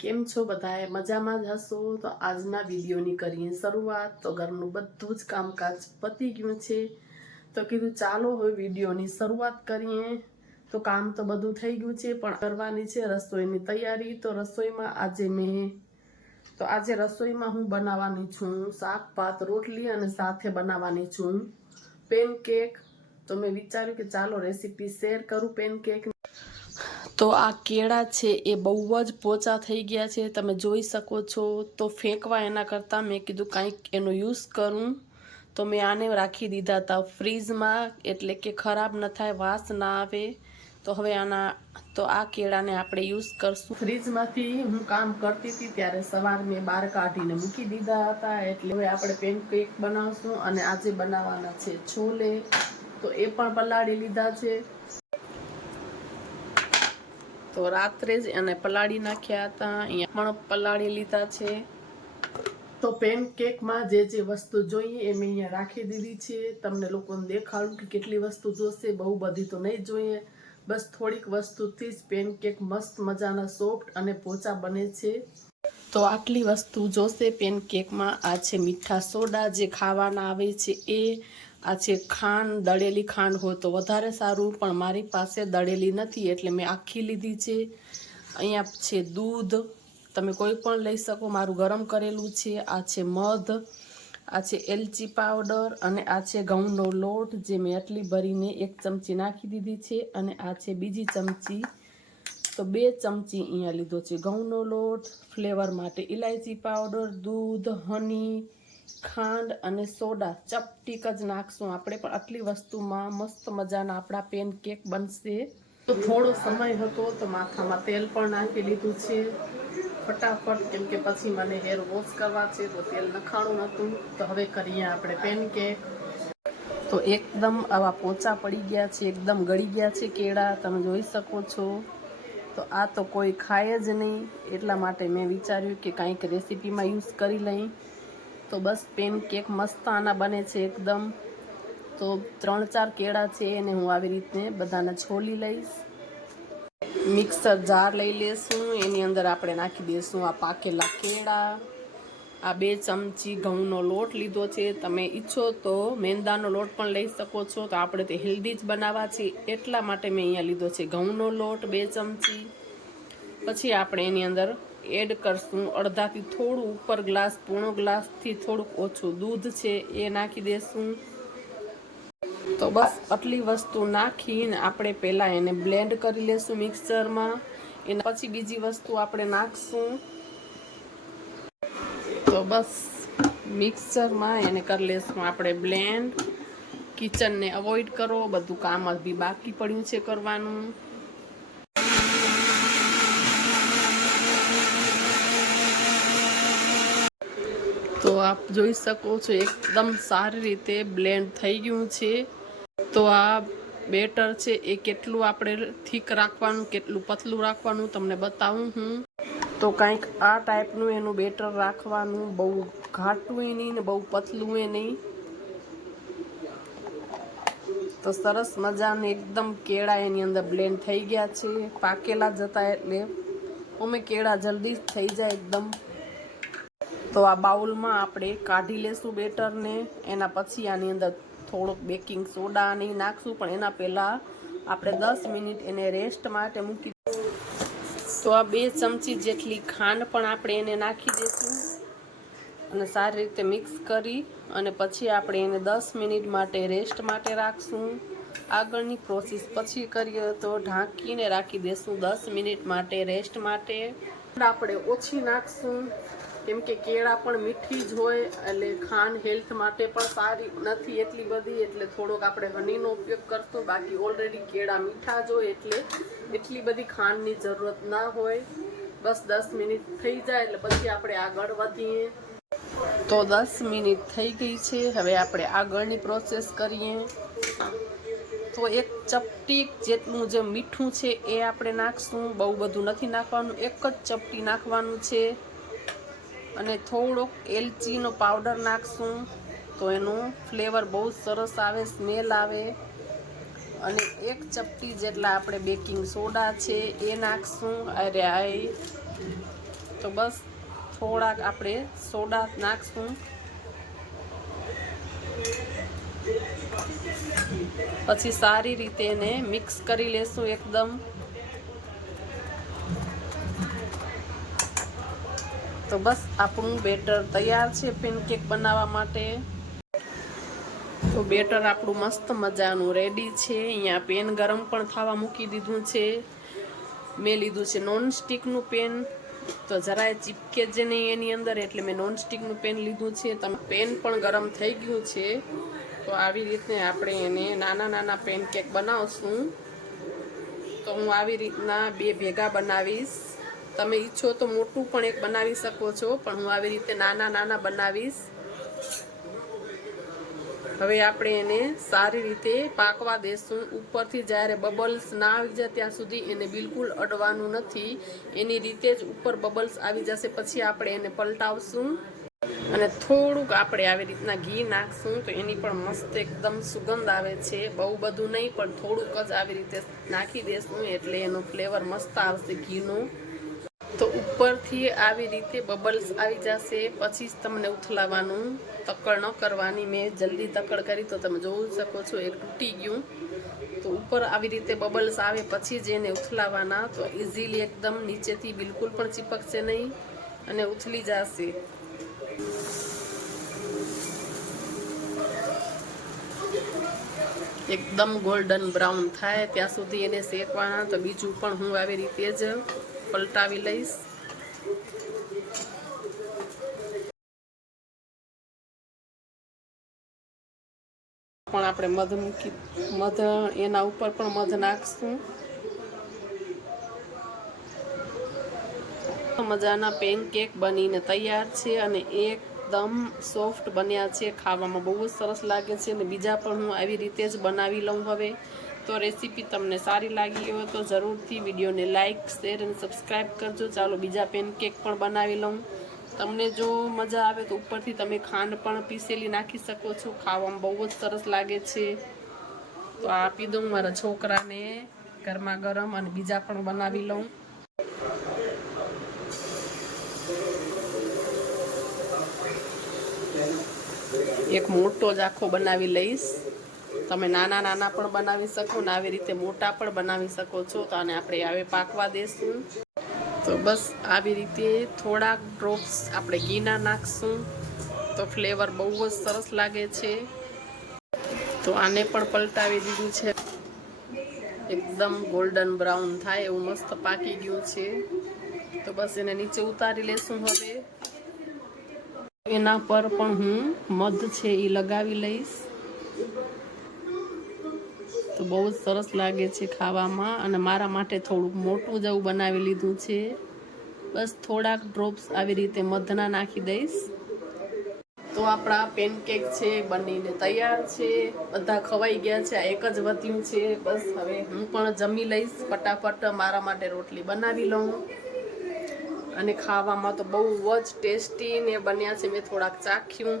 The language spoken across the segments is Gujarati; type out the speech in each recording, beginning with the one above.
કેમ છો બધાએ મજામાં જ હશો તો આજના વિડીયોની કરીએ શરૂઆત। તો ઘરનું બધું જ કામકાજ પતી ગયું છે તો કીધું ચાલો હવે વિડીયોની શરૂઆત કરીએ। તો કામ તો બધું થઈ ગયું છે પણ કરવાની છે રસોઈની તૈયારી। તો રસોઈમાં આજે રસોઈમાં હું બનાવવાની છું શાક ભાત રોટલી અને સાથે બનાવવાની છું પેનકેક। તો મેં વિચાર્યું કે ચાલો રેસીપી શેર કરું પેનકેક। તો આ કેળા છે એ બહુ જ પોચા થઈ ગયા છે, તમે જોઈ શકો છો। તો ફેંકવા એના કરતાં મેં કીધું કાંઈક એનો યુઝ કરું તો મેં આને રાખી દીધા હતા ફ્રીઝમાં, એટલે કે ખરાબ ન થાય, વાસ ના આવે। તો હવે આ કેળાને આપણે યુઝ કરશું। ફ્રીજમાંથી હું કામ કરતી હતી ત્યારે સવાર મેં બહાર કાઢીને મૂકી દીધા હતા, એટલે હવે આપણે પેનકેક બનાવશું। અને આજે બનાવવાના છે છોલે, તો એ પણ પલાળી લીધા છે। તો રાત્રે જ એને પલાળી નાખ્યા હતા, અહીંયા પણ પલાળી લીધા છે। તો પેનકેકમાં જે વસ્તુ જોઈએ એ મેં અહીંયા રાખી દીધી છે। તમને લોકોને દેખાડું કે કેટલી વસ્તુ જોશે, બહુ બધી તો નહીં જોઈએ, બસ થોડીક વસ્તુથી જ પેનકેક મસ્ત મજાના સોફ્ટ અને પોચા બને છે। તો આટલી વસ્તુ જોશે પેનકેકમાં। આ છે મીઠા સોડા જે ખાવાના આવે છે એ, આ છે ખાંડ, દળેલી ખાંડ હોય તો વધારે સારું, પણ મારી પાસે દળેલી નથી એટલે મેં આખી લીધી છે। અહીંયા છે દૂધ, તમે કોઈ પણ લઈ શકો, મારું ગરમ કરેલું છે। આ છે મધ, આ છે એલચી પાવડર અને આ છે ઘઉંનો લોટ જે મેં આટલી ભરીને 1 ચમચી નાખી દીધી છે। અને આ છે બીજી ચમચી, તો 2 ચમચી અહીંયા લીધો છે ઘઉંનો લોટ। ફ્લેવર માટે ઇલાયચી પાવડર, દૂધ, હની, ખાંડ અને સોડા ચપટીક જ નાખશું આપણે, પણ આટલી વસ્તુમાં મસ્ત મજાના આપણા પેનકેક બનશે। તો થોડો સમય હતો તો માથામાં તેલ પણ નાખી લીધું છે ફટાફટ, કેમ કે પછી મને હેર વોશ કરવા છે તો તેલ નખાણું નહોતું। તો હવે કરીએ આપણે પેનકેક। તો એકદમ આવા પોચા પડી ગયા છે, એકદમ ગળી ગયા છે કેળા, તમે જોઈ શકો છો। તો આ તો કોઈ ખાય જ નહીં, એટલા માટે મેં વિચાર્યું કે કાંઈક રેસીપીમાં યુઝ કરી લઈ। તો બસ પેનકેક મસ્ત આના બને છે એકદમ। તો 3-4 કેળા છે એને હું આવી રીતે બધાને છોલી લઈશ। મિક્સર જાર લઈ લેશું, એની અંદર આપણે નાખી દઈશું આ પાકેલા કેળા। આ 2 ચમચી ઘઉંનો લોટ લીધો છે, તમે ઈચ્છો તો મેંદાનો લોટ પણ લઈ શકો છો, તો આપણે તે હેલ્ધી જ બનાવવા છે એટલા માટે મેં અહીંયા લીધો છે ઘઉંનો લોટ 2 ચમચી। પછી આપણે એની અંદર એડ કરશું અડધાથી થોડું ઉપર ગ્લાસ, પોણો ગ્લાસથી થોડુંક ઓછું દૂધ છે એ નાખી દેશું। તો બસ આટલી વસ્તુ નાખીને આપણે પહેલાં એને બ્લેન્ડ કરી લેશું મિક્સરમાં, એના પછી બીજી વસ્તુ આપણે નાખશું। તો બસ મિક્સરમાં એને કરી લેશું આપણે બ્લેન્ડ। કિચનને અવોઇડ કરો, બધું કામ બી બાકી પડ્યું છે કરવાનું। તો આપ જોઈ શકો છો એકદમ સારી રીતે બ્લેન્ડ થઈ ગયું છે। તો આ બેટર છે એ કેટલું આપણે થીક રાખવાનું, કેટલું પતલું રાખવાનું તમને બતાવું હું। તો કંઈક આ ટાઈપનું એનું બેટર રાખવાનું, બહુ ઘાટું નહીં ને બહુ પતલું નહીં। તો સરસ મજાને એકદમ કેળા એની અંદર બ્લેન્ડ થઈ ગયા છે, પાકેલા જતા એટલે અમે કેળા જલ્દી થઈ જાય એકદમ। તો આ બાઉલમાં આપણે કાઢી લેશું બેટરને, એના પછી આની અંદર થોડોક બેકિંગ સોડા નહીં નાખશું, પણ એના પહેલાં આપણે 10 મિનિટ એને રેસ્ટ માટે મૂકી। તો આ 2 ચમચી જેટલી ખાંડ પણ આપણે એને નાખી દઈશું અને સારી રીતે મિક્સ કરી અને પછી આપણે એને 10 મિનિટ માટે રેસ્ટ માટે રાખશું। આગળની પ્રોસેસ પછી કરીએ તો ઢાંકીને રાખી દઈશું 10 મિનિટ માટે રેસ્ટ માટે। આપણે ઓછી નાખશું કેમ કે કેળા પણ મીઠી જ હોય, એટલે ખાંડ હેલ્થ માટે પણ સારી નથી એટલી બધી, એટલે થોડોક આપણે હનીનો ઉપયોગ કરશું। બાકી ઓલરેડી કેળા મીઠા જ હોય એટલે એટલી બધી ખાંડની જરૂરત ના હોય। બસ 10 મિનિટ થઈ જાય એટલે પછી આપણે આગળ વધીએ। તો 10 મિનિટ થઈ ગઈ છે, હવે આપણે આગળની પ્રોસેસ કરીએ। તો 1 ચપટી જેટલું જે મીઠું છે એ આપણે નાખશું, બહુ બધું નથી નાખવાનું, 1 જ ચપટી નાખવાનું છે। અને થોડોક એલચીનો પાવડર નાખશું તો એનું ફ્લેવર બહુ સરસ આવે, સ્મેલ આવે। અને 1 ચપટી જેટલા આપણે બેકિંગ સોડા છે એ નાખશું। તો બસ થોડાક આપણે સોડા નાખશું, પછી સારી રીતે એને મિક્સ કરી લેશું એકદમ. તો બસ આપણું બેટર તૈયાર છે પેનકેક બનાવવા માટે. તો બેટર આપણું મસ્ત મજાનું રેડી છે. અહીંયા પેન ગરમ પણ થવા મૂકી દીધું છે. મેં લીધું છે નોનસ્ટિકનું પેન, તો જરાય ચીપકે જ નહીં એની અંદર, એટલે મેં નોનસ્ટિકનું પેન લીધું છે. તમે પેન પણ ગરમ થઈ ગયું છે. તો આવી રીતે આપણે એને નાના નાના પેનકેક બનાવશું. તો હું આવી રીતના 2 ભેગા બનાવીશ. તમે ઈચ્છો તો મોટું પણ એક બનાવી શકો છો, પણ હું આવી રીતે નાના નાના બનાવીશ. હવે આપણે એને સારી રીતે પાકવા દેશું. ઉપરથી જ્યારે બબલ્સ ના આવી જાય ત્યાં સુધી એને બિલકુલ અડવાનું નથી. એની રીતે જ ઉપર બબલ્સ આવી જશે પછી આપણે એને પલટાવશું. અને થોડુંક આપણે આવી રીતના ઘી નાખશું, તો એની પણ મસ્ત એકદમ સુગંધ આવે છે. બહુ બધું નહીં, પણ થોડુંક જ આવી રીતે નાખી દેશું એટલે એનો ફ્લેવર મસ્ત આવશે ઘીનું. તો ઉપરથી આવી રીતે બબલ્સ આવી જશે પછી જ તમને ઉથલાવાનું. તકડ ન કરવાની. મેં જલ્દી તકડ કરી તો તમે જોઈ શકો છો એક તૂટી ગયું. તો ઉપર આવી રીતે બબલ્સ આવે પછી જ એને ઉથલાવાના. તો ઇઝીલી એકદમ નીચેથી બિલકુલ પણ ચીપકશે નહીં અને ઉથલી જશે. એકદમ ગોલ્ડન બ્રાઉન થાય ત્યાં સુધી એને શેકવાના. તો બીજું પણ હું આવી રીતે જ પલટાવી લઈશ. પણ આપણે મધ એના ઉપર પણ મધ નાખશું. મજાના પેનકેક બનીને તૈયાર છે અને એકદમ સોફ્ટ બન્યા છે. ખાવામાં બહુ જ સરસ લાગે છે. અને બીજા પણ હું આવી રીતે જ બનાવી લઉં હવે. તો રેસીપી તમને સારી લાગી હોય તો જરૂરથી વિડીયોને લાઇક, શેર અને સબસ્ક્રાઈબ કરજો. ચાલો બીજા પેનકેક પણ બનાવી લઉં. તમને જો મજા આવે તો ઉપરથી તમે ખાંડ પણ પીસેલી નાખી શકો છો. ખાવામાં બહુ જ સરસ લાગે છે. તો આપી દઉં મારા છોકરાને ગરમા ગરમ, અને બીજા પણ બનાવી લઉં. એક મોટો જ આખો બનાવી લઈશ. તમે નાના નાના પણ બનાવી શકો ને આવી રીતે મોટા પણ બનાવી શકો છો. તો આને આપણે હવે પાકવા દેશું. તો બસ આવી રીતે થોડાક ડ્રોપ્સ આપણે ઘીના નાખશું તો ફ્લેવર બહુ જ સરસ લાગે છે. તો આને પણ પલટાવી દીધું છે. એકદમ ગોલ્ડન બ્રાઉન થાય એવું મસ્ત પાકી ગયું છે. તો બસ એને નીચે ઉતારી લેશું. હવે એના પર પણ હું મધ છે એ લગાવી લઈશ. તો બહુ જ સરસ લાગે છે ખાવામાં. અને મારા માટે થોડુંક મોટું જેવું બનાવી લીધું છે. બસ થોડાક ડ્રોપ્સ આવી રીતે મધના નાખી દઈશ. તો આપણા પેનકેક છે બનીને તૈયાર છે. બધા ખવાઈ ગયા છે. આ એક જ વધ્યું છે. બસ હવે હું પણ જમી લઈશ ફટાફટ. મારા માટે રોટલી બનાવી લઉં. અને ખાવામાં તો બહુ જ ટેસ્ટી ને બન્યા છે. મેં થોડાક ચાખ્યું.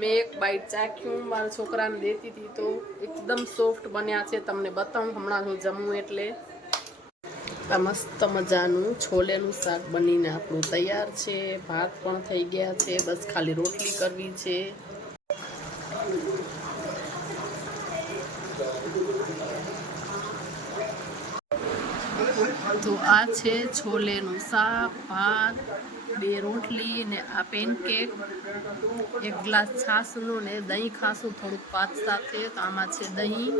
મેં એક બાઈટ ચાખ્યું, મારા છોકરાને દેતી હતી તો એકદમ સોફ્ટ બન્યા છે. તમને બતાવું હમણાં હું જમું એટલે. આ મસ્ત મજાનું છોલેનું શાક બનીને આપણું તૈયાર છે. ભાત પણ થઈ ગયા છે. બસ ખાલી રોટલી કરવી છે. તો આ છે છોલેનું શાક, ભાત, 2 રોટલી ને આ પેનકેક. 1 ગ્લાસ છાશનું ને દહીં ખાશું થોડુંક ભાત સાથે. તો આમાં છે દહીં.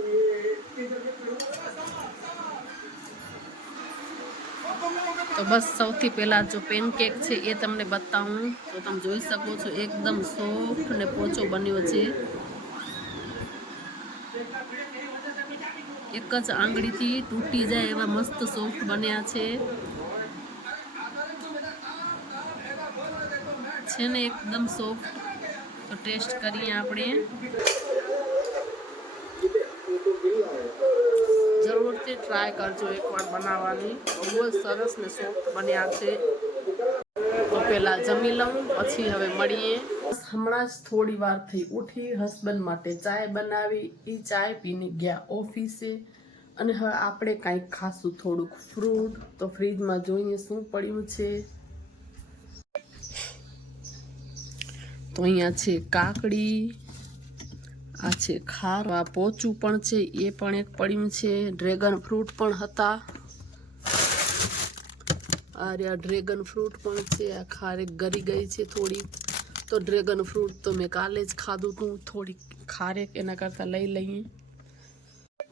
તો બસ સૌથી પહેલાં જો પેનકેક છે એ તમને બતાવું. તો તમે જોઈ શકો છો એકદમ સોફ્ટ ને પોચો બન્યો છે. એક જ આંગળીથી તૂટી જાય એવા મસ્ત સોફ્ટ બન્યા છે ને એકદમ સોફ્ટ. તો ટેસ્ટ કરીએ આપણે. જરૂરથી ટ્રાય કરજો એકવાર બનાવવાની. બહુ જ સરસ ને સોફ્ટ બન્યા છે. તો પહેલાં જમી લઉં પછી હવે મળીએ. હમણાં જ થોડી વાર થઈ ઉઠી, હસબન્ડ માટે ચાય બનાવી. એ ચાય પીને ગયા ઓફિસે. અને હવે આપણે કાંઈક ખાશું થોડુંક ફ્રૂટ. તો ફ્રીજમાં જોઈએ શું પડ્યું છે. તો અહીંયા છે કાકડી, આ છે ખાર, આ પોચું પણ છે, એ પણ એક પડ્યું છે, ડ્રેગન ફ્રૂટ પણ હતા, આ રહ્યા ડ્રેગન ફ્રૂટ પણ છે, આ ખારેક ગરી ગઈ છે થોડી, તો ડ્રેગન ફ્રૂટ તો મેં કાલે જ ખાધું હતું, થોડી ખારેક એના કરતાં લઈ લઈએ.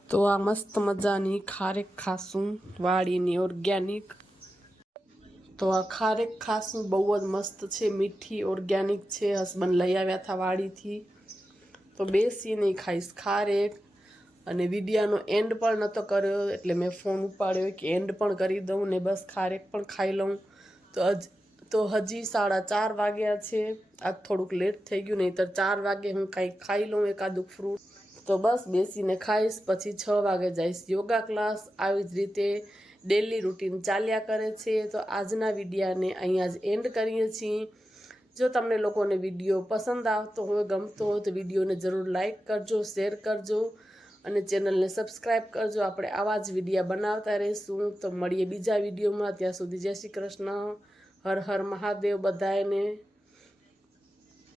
તો આ મસ્ત મજાની ખારેક ખાશું વાડીની ઓર્ગેનિક. તો આ ખારેક ખાશું બહુ જ મસ્ત છે, મીઠી ઓર્ગેનિક છે, હસબન્ડ લઈ આવ્યા હતા વાડીથી. તો બેસીને ખાઈશ ખારેક. અને વિડીયાનો એન્ડ પણ નહોતો કર્યો એટલે મેં ફોન ઉપાડ્યો કે એન્ડ પણ કરી દઉં ને બસ ખારેક પણ ખાઈ લઉં. તો હજી 4:30 વાગ્યા છે. આજ થોડુંક લેટ થઈ ગયું, નહીંતર 4 વાગે હું કાંઈ ખાઈ લઉં એકાદું ફ્રૂટ. તો બસ બેસીને ખાઈશ, પછી 6 વાગે જઈશ યોગા ક્લાસ. આવી જ રીતે ડેલી રૂટીન ચાલ્યા કરે છે. તો આજના વિડીયાને અહીંયા જ એન્ડ કરીએ છીએ. જો તમને લોકોને વિડીયો પસંદ આવતો હોય, ગમતો હોય તો વિડીયોને જરૂર લાઈક કરજો, શેર કરજો અને ચેનલને સબસ્ક્રાઈબ કરજો. આપણે આવા જ વિડીયા બનાવતા રહીશું. તો મળીએ બીજા વિડીયોમાં. ત્યાં સુધી જય શ્રી કૃષ્ણ, હર હર મહાદેવ બધાને.